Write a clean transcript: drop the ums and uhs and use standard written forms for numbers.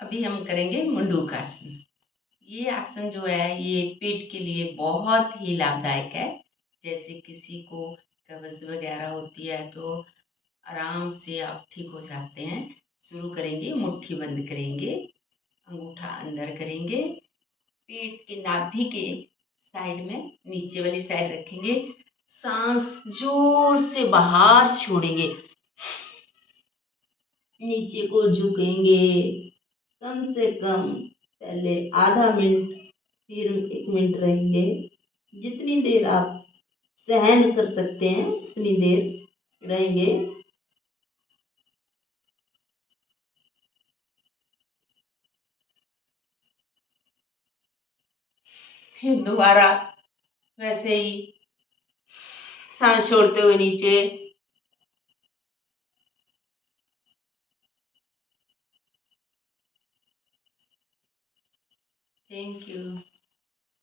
अभी हम करेंगे मुंडूकासन। ये आसन जो है ये पेट के लिए बहुत ही लाभदायक है। जैसे किसी को कब्ज़ वग़ैरह होती है तो आराम से आप ठीक हो जाते हैं। शुरू करेंगे, मुट्ठी बंद करेंगे, अंगूठा अंदर करेंगे, पेट के नाभि के साइड में नीचे वाली साइड रखेंगे, साँस ज़ोर से बाहर छोड़ेंगे, नीचे को झुकेंगे, कम से कम पहले आधा मिनट, फिर 1 मिनट रहेंगे। जितनी देर आप सहन कर सकते हैं उतनी देर रहेंगे। फिर दोबारा वैसे ही साँस छोड़ते हुए नीचे। Thank you.